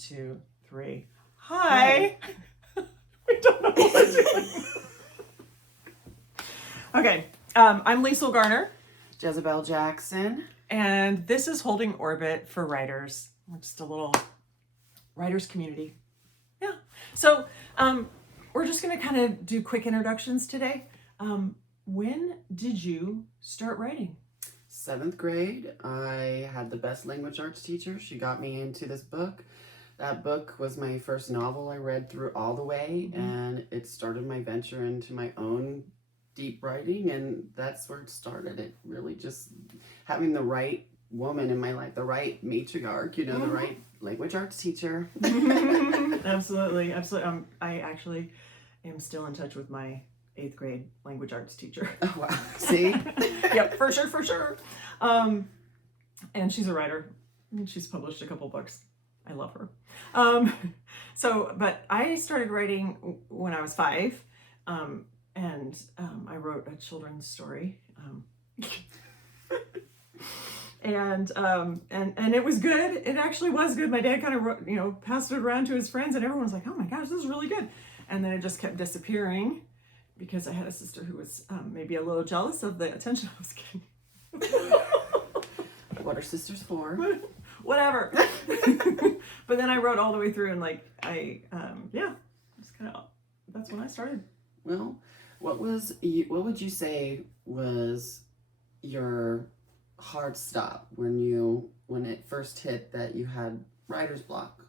2, 3. Hi. We don't know what we're doing. Okay. I'm Liesl Garner. Jezabelle Jackson. And this is Holding Orbit for Writers. We're just a little writers community. Yeah. So we're just going to kind of do quick introductions today. When did you start writing? 7th grade. I had the best language arts teacher. She got me into this book. That book was my first novel I read through all the way, and it started my venture into my own deep writing, and that's where it started. It really just having the right woman in my life, the right matriarch, the right language arts teacher. Absolutely. I actually am still in touch with my 8th grade language arts teacher. Oh, wow. See? Yep, for sure. And she's a writer. She's published a couple books. I love her. But I started writing when I was 5, and I wrote a children's story. And it was good. It actually was good. My dad kind of passed it around to his friends, and everyone was like, "Oh my gosh, this is really good." And then it just kept disappearing because I had a sister who was maybe a little jealous of the attention I was getting. What are sisters for? Whatever. But then I wrote all the way through, and just kind of, that's when I started. Well, what would you say was your hard stop when it first hit that you had writer's block?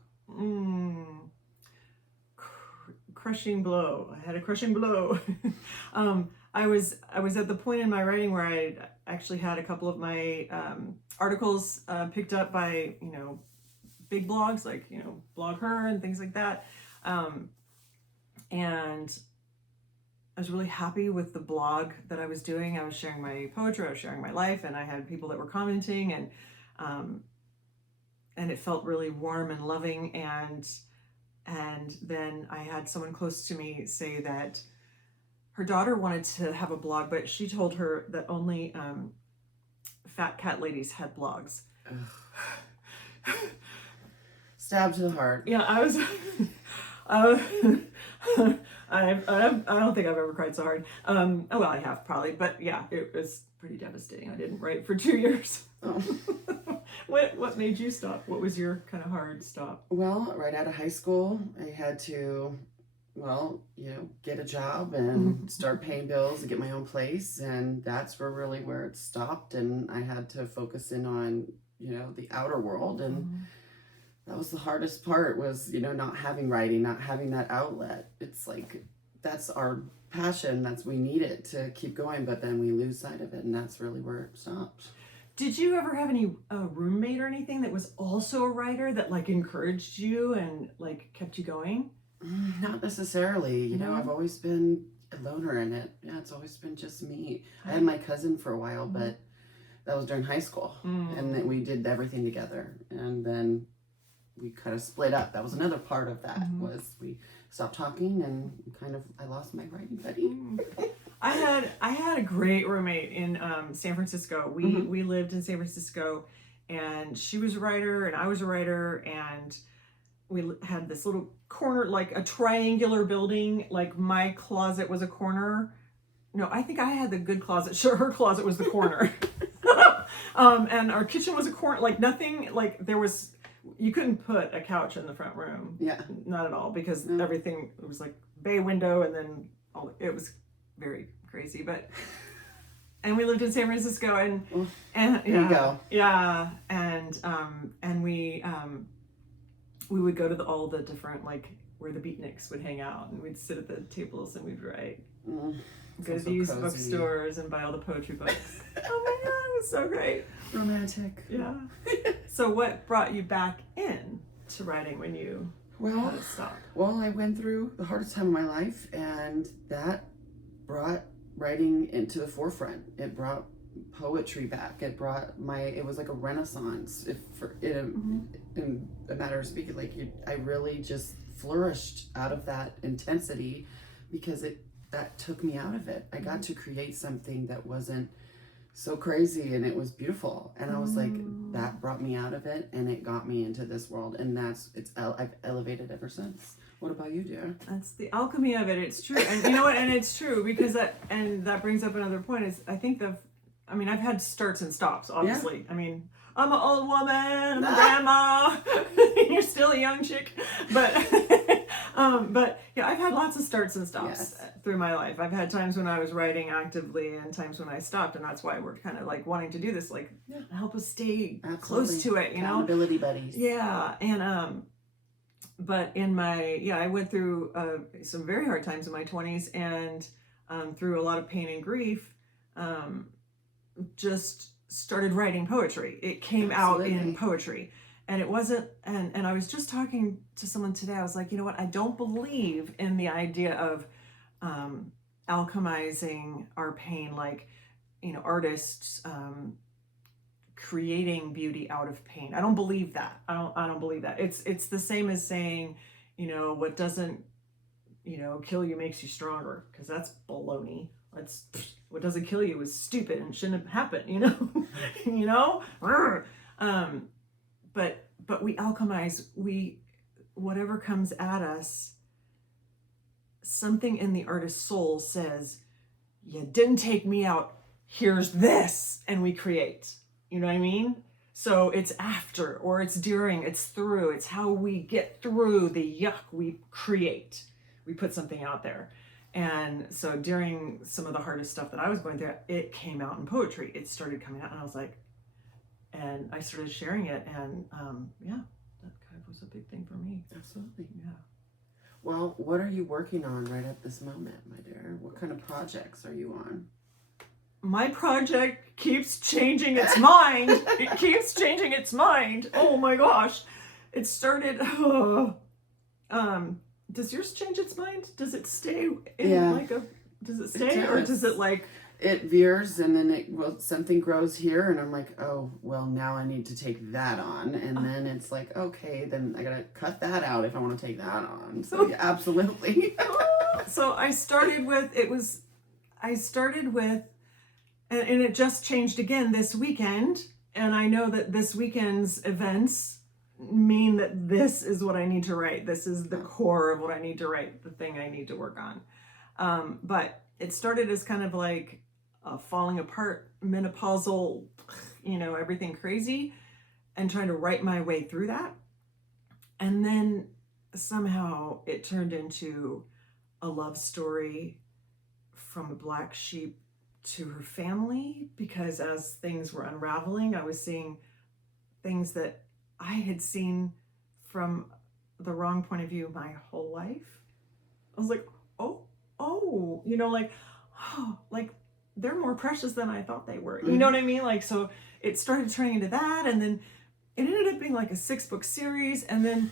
Crushing blow. I had a crushing blow. I was at the point in my writing where I actually had a couple of my articles picked up by big blogs like Blog Her and things like that, and I was really happy with the blog that I was doing. I was sharing my poetry, I was sharing my life, and I had people that were commenting, and it felt really warm and loving. And then I had someone close to me say that her daughter wanted to have a blog, but she told her that only fat cat ladies had blogs. Stab to the heart. Yeah, I was. I don't think I've ever cried so hard. Well, I have probably, but yeah, it was pretty devastating. I didn't write for 2 years. Oh. What made you stop? What was your kind of hard stop? Well, right out of high school, I had to, get a job and start paying bills and get my own place, and that's where it stopped, and I had to focus in on, the outer world, and that was the hardest part was, not having writing, not having that outlet. It's like, that's our passion, we need it to keep going, but then we lose sight of it, and that's really where it stopped. Did you ever have any roommate or anything that was also a writer that encouraged you and kept you going? Not necessarily. I've always been a loner in it. Yeah, it's always been just me. I had my cousin for a while, but that was during high school, and then we did everything together, and then we kind of split up. That was another part of that was we stopped talking, and I lost my writing buddy. I had a great roommate in San Francisco. We lived in San Francisco, and she was a writer and I was a writer, and we had this little corner, like a triangular building. Like my closet was a corner. No, I think I had the good closet. Sure, her closet was the corner. And our kitchen was a corner. Like nothing. Like you couldn't put a couch in the front room. Yeah, not at all, because everything, it was like bay window, and then it was very crazy. And we lived in San Francisco, and there you go. Yeah, and we would go to all the different, where the beatniks would hang out, and we'd sit at the tables and we'd write. Go to these bookstores and buy all the poetry books. Oh my god, it was so great. Romantic. Yeah. So what brought you back in to writing when you had to stop? Well, I went through the hardest time of my life, and that brought writing into the forefront. It brought poetry back. It was like a renaissance. In a matter of speaking, I really just flourished out of that intensity because that took me out of it. I got to create something that wasn't so crazy, and it was beautiful. And I was like, that brought me out of it, and it got me into this world, and I've elevated ever since. What about you, dear? That's the alchemy of it. It's true. And you know what? And it's true because that brings up another point is I think I've had starts and stops, obviously. Yeah. I mean, I'm an old woman, I'm a grandma, you're still a young chick. But, yeah, I've had lots of starts and stops through my life. I've had times when I was writing actively and times when I stopped. And that's why we're kind of like wanting to do this, like help us stay close to it, you know? Accountability buddies. Yeah. And, but I went through some very hard times in my 20s and through a lot of pain and grief, just started writing poetry. It came out in poetry. And it wasn't, and I was just talking to someone today. I was like, you know what? I don't believe in the idea of alchemizing our pain, like, you know, artists creating beauty out of pain. I don't believe that. I don't believe that. It's the same as saying, you know, what doesn't, you know, kill you makes you stronger, because that's baloney. What doesn't kill you is stupid and shouldn't have happened, you know. You know. But we alchemize. Whatever comes at us, something in the artist's soul says, you didn't take me out, here's this, and we create. You know what I mean? So it's after, or it's during, it's through, it's how we get through the yuck. We create, we put something out there. And so during some of the hardest stuff that I was going through, it came out in poetry. It started coming out, and I was like, and I started sharing it, and that kind of was a big thing for me. Absolutely. Yeah. Well, what are you working on right at this moment, my dear? What kind of projects are you on? My project keeps changing its mind. It keeps changing its mind. Oh my gosh. It started, does yours change its mind? Does it stay in does it stay or does it like? It veers, and then something grows here, and I'm like, oh, well, now I need to take that on. And then it's like, okay, then I gotta cut that out if I want to take that on. So yeah, absolutely. So I started with, and it just changed again this weekend. And I know that this weekend's events mean that this is what I need to write. This is the core of what I need to write, the thing I need to work on. But it started as kind of like a falling apart, menopausal, you know, everything crazy, and trying to write my way through that. And then somehow it turned into a love story from a black sheep to her family, because as things were unraveling, I was seeing things that I had seen from the wrong point of view my whole life. I was like, oh, you know, like they're more precious than I thought they were. You know what I mean? Like, so it started turning into that, and then it ended up being like a 6-book series, and then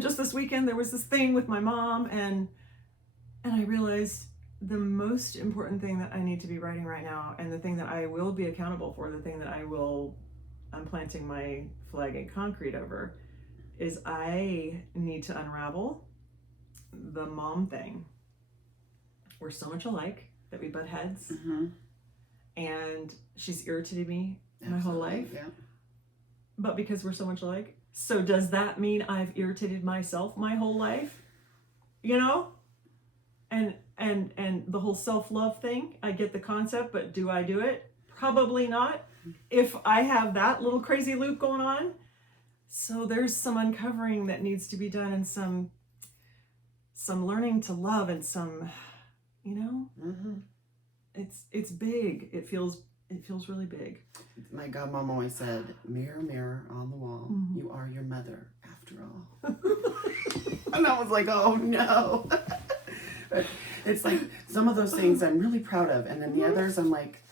just this weekend there was this thing with my mom, and I realized the most important thing that I need to be writing right now, and the thing that I will be accountable for, the thing that I'm planting my flag in concrete over, is I need to unravel the mom thing. We're so much alike that we butt heads, and she's irritated me my whole life. Yeah. But because we're so much alike, so does that mean I've irritated myself my whole life? You know? And the whole self-love thing, I get the concept, but do I do it? Probably not. If I have that little crazy loop going on. So there's some uncovering that needs to be done, and some learning to love, and some, you know, it's big. It feels really big. My godmom always said, mirror, mirror on the wall, you are your mother after all. And I was like, oh no. But it's like some of those things I'm really proud of, and then the others I'm like,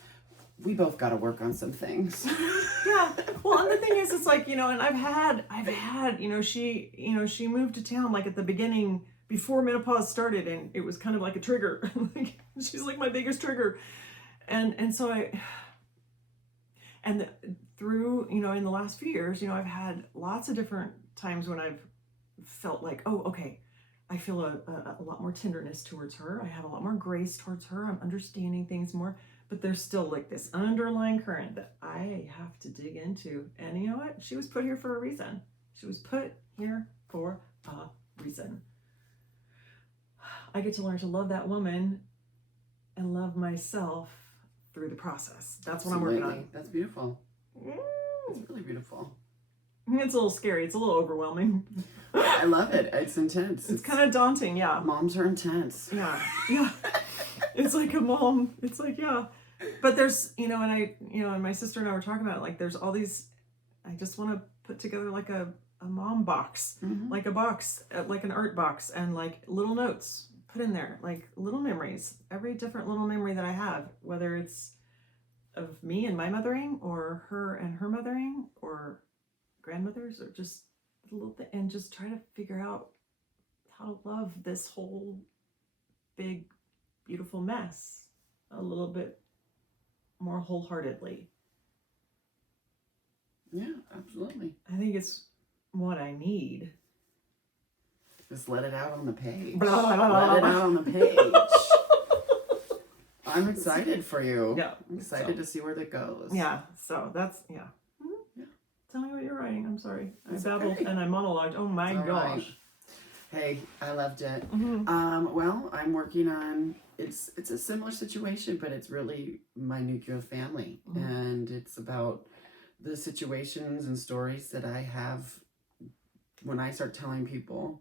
we both got to work on some things. Yeah. Well, and the thing is, it's like, you know, and I've had, you know, she moved to town like at the beginning before menopause started, and it was kind of like a trigger. Like, she's like my biggest trigger, and so through, you know, in the last few years, you know, I've had lots of different times when I've felt like, oh, okay, I feel a lot more tenderness towards her. I have a lot more grace towards her. I'm understanding things more. but there's still like this underlying current that I have to dig into. And you know what? She was put here for a reason. She was put here for a reason. I get to learn to love that woman and love myself through the process. That's what I'm working on. That's beautiful. It's really beautiful. It's a little scary. It's a little overwhelming. I love it. It's intense. It's kind of daunting, yeah. Moms are intense. Yeah. It's like a mom. It's like, yeah. But there's, and my sister and I were talking about it, like there's all these, I just want to put together like a mom box, like a box, like an art box, and like little notes put in there, like little memories, every different little memory that I have, whether it's of me and my mothering, or her and her mothering, or grandmothers, or just a little thing, and just try to figure out how to love this whole big, beautiful mess a little bit more wholeheartedly. Yeah, absolutely. I think it's what I need. Just let it out on the page. Blah, blah, blah, let it blah. out on the page. I'm excited for you. Yeah. I'm excited to see where that goes. Yeah. So that's, yeah. Yeah. Tell me what you're writing. I'm sorry. That's I babbled okay. and I monologued. Oh my All gosh. right. Hey, I loved it. Mm-hmm. Well, I'm working on, it's a similar situation, but it's really my nuclear family. And it's about the situations and stories that I have when I start telling people,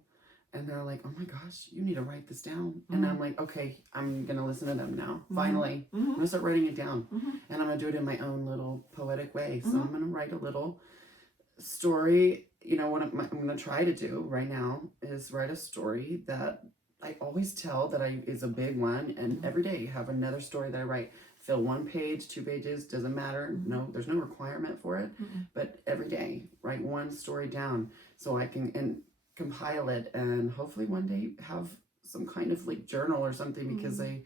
and they're like, oh my gosh, you need to write this down. And I'm like, okay, I'm going to listen to them now. Finally, I'm going to start writing it down. And I'm going to do it in my own little poetic way. So I'm going to write a little story. You know, what I'm going to try to do right now is write a story that I always tell that is a big one. And every day have another story that I write. Fill 1 page, 2 pages, doesn't matter. No, there's no requirement for it. But every day, write one story down so I can compile it, and hopefully one day have some kind of like journal or something, because I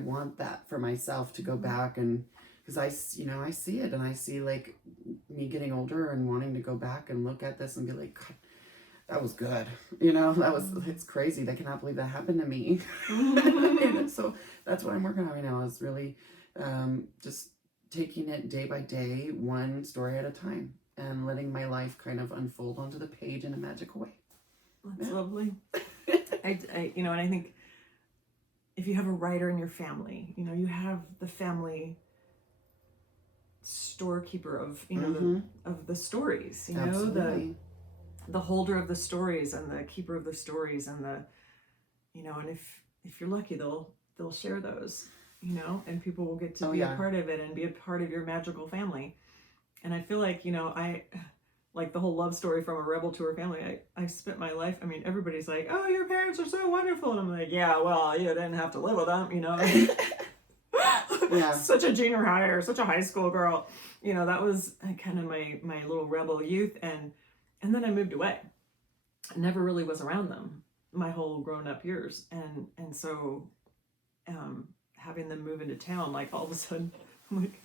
want that for myself to go back, and because I see it, and I see like me getting older and wanting to go back and look at this and be like, God, that was good. It's crazy. I cannot believe that happened to me. And so that's what I'm working on right now, is really just taking it day by day, one story at a time, and letting my life kind of unfold onto the page in a magical way. That's lovely. I and I think if you have a writer in your family, you have the family storekeeper of, of the stories, Absolutely. the holder of the stories and the keeper of the stories, and the, and if you're lucky, they'll share those, and people will get to be a part of it and be a part of your magical family. And I feel like, I like the whole love story from a rebel to her family. I spent my life, everybody's like, oh, your parents are so wonderful. And I'm like, yeah, well, you didn't have to live with them, Yeah. Such a junior high or such a high school girl. That was kind of my little rebel youth. And then I moved away. I never really was around them my whole grown up years. And so having them move into town, like all of a sudden, I'm like,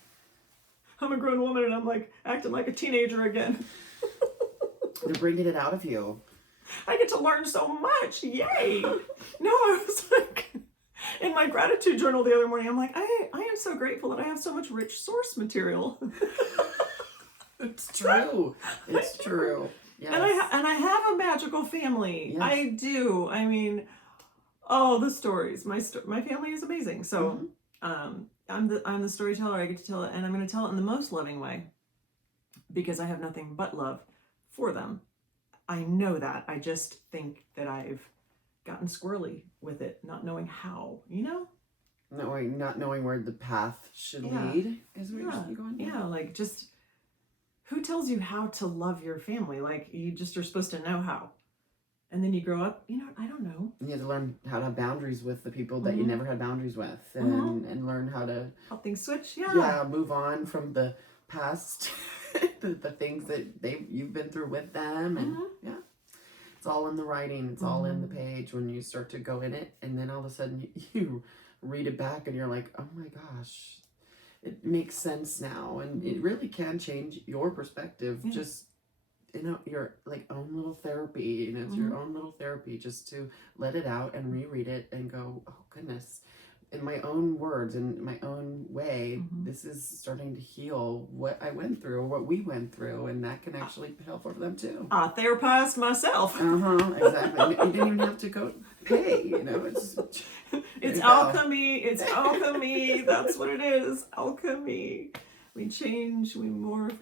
I'm a grown woman and I'm like acting like a teenager again. They're bringing it out of you. I get to learn so much. Yay. No, I was like, in my gratitude journal the other morning, I'm like, I am so grateful that I have so much rich source material. It's true. It's true. Yes. And I have a magical family. Yes. I do. The stories. My family is amazing. So, I'm the storyteller. I get to tell it, and I'm going to tell it in the most loving way, because I have nothing but love for them. I know that. I just think that I've gotten squirrely with it, not knowing how, Not knowing where the path should lead is where you're going. Yeah, like, just who tells you how to love your family? Like, you just are supposed to know how. And then you grow up, I don't know. You have to learn how to have boundaries with the people that you never had boundaries with, and learn how to things switch. move on from the past, the things that you've been through with them, and it's all in the writing. It's all in the page when you start to go in it, and then all of a sudden you read it back and you're like, oh my gosh, it makes sense now, and it really can change your perspective. Just your like own little therapy, it's your own little therapy, just to let it out and reread it and go, oh goodness, in my own words, in my own way, this is starting to heal what I went through, what we went through, and that can actually be helpful for them too. A therapist myself. Exactly. You didn't even have to go pay, It's alchemy. It's alchemy. That's what it is. Alchemy. We change, we morph,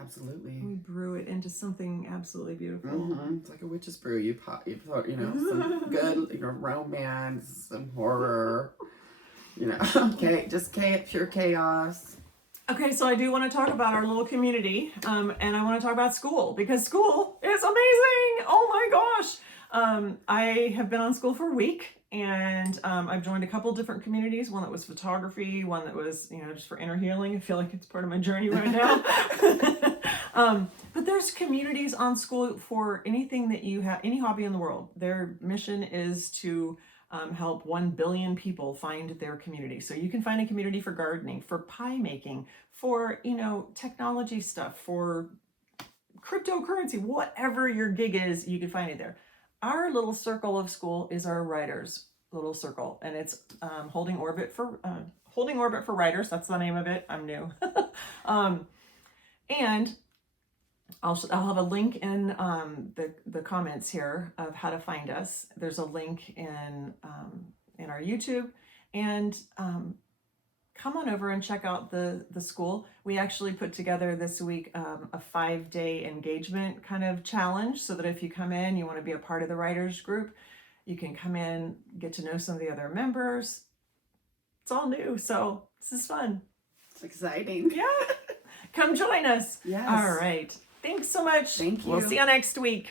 Absolutely. we brew it into something absolutely beautiful. It's like a witch's brew. You put, some good, romance, some horror, okay, just pure chaos. Okay, so I do want to talk about our little community, and I want to talk about school, because school is amazing. Oh my gosh. I have been on school for a week, and I've joined a couple different communities. One that was photography, one that was, just for inner healing. I feel like it's part of my journey right now. But there's communities on school for anything that you have, any hobby in the world. Their mission is to help 1 billion people find their community. So you can find a community for gardening, for pie making, for, technology stuff, for cryptocurrency, whatever your gig is, you can find it there. Our little circle of school is our writers' little circle, and it's holding orbit for writers. That's the name of it. I'm new. And I'll have a link in the comments here of how to find us. There's a link in our YouTube, and come on over and check out the school. We actually put together this week a 5-day engagement kind of challenge, so that if you come in, you want to be a part of the writers group, you can come in, get to know some of the other members. It's all new, so this is fun. It's exciting. Yeah. Come join us. Yes. All right. Thanks so much. Thank you. We'll see you next week.